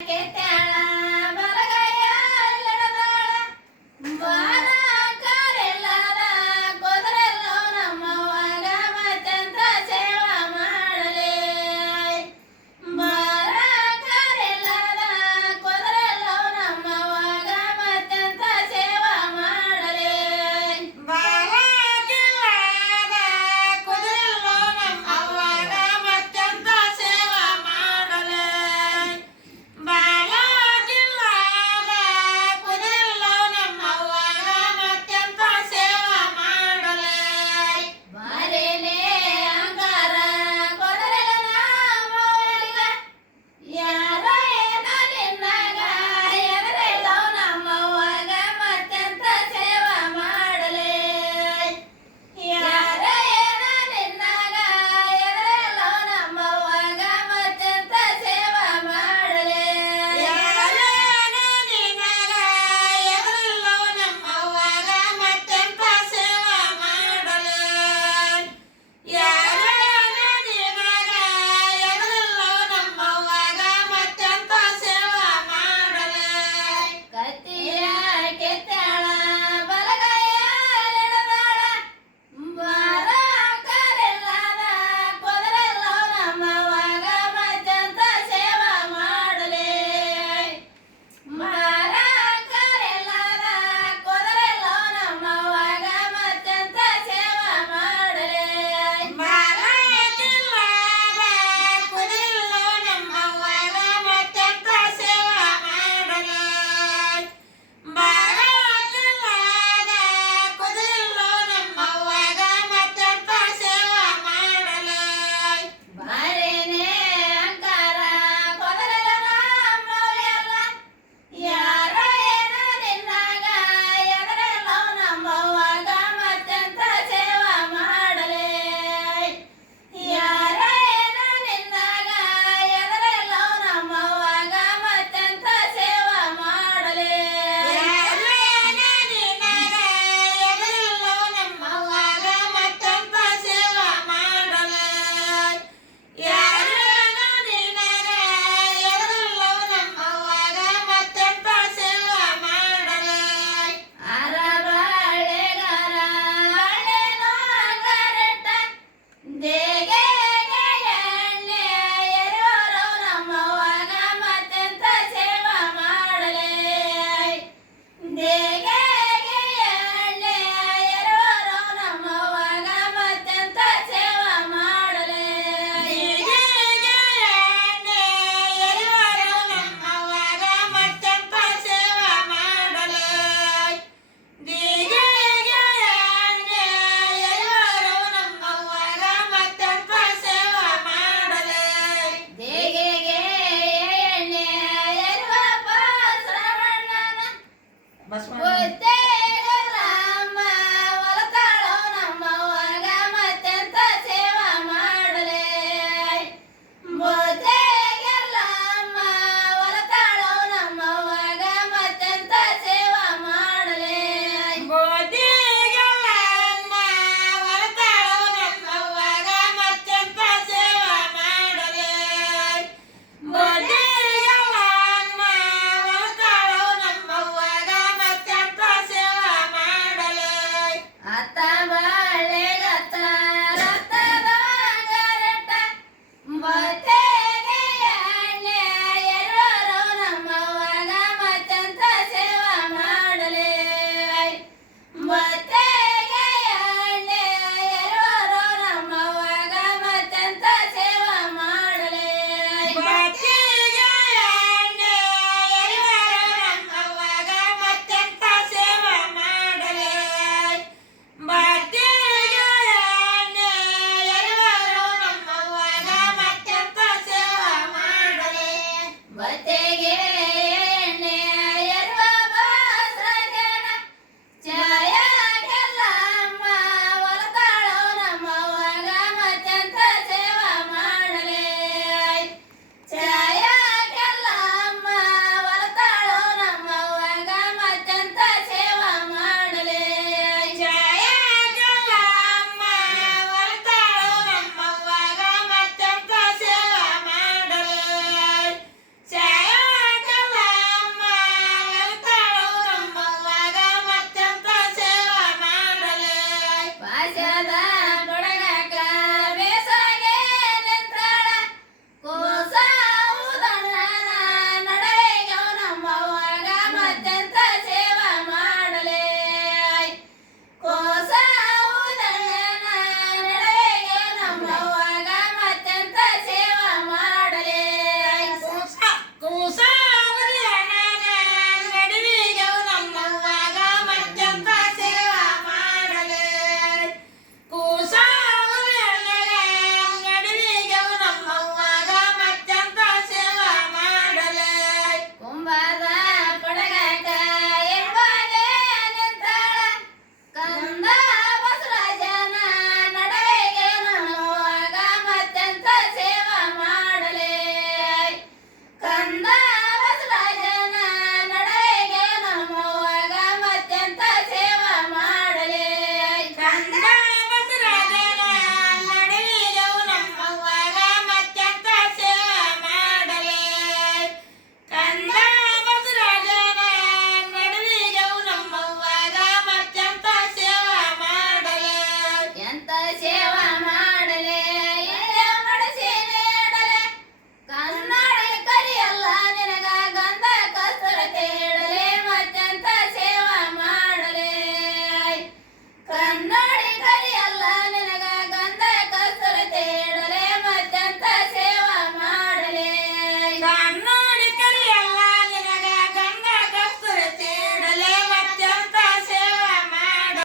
கேட்ட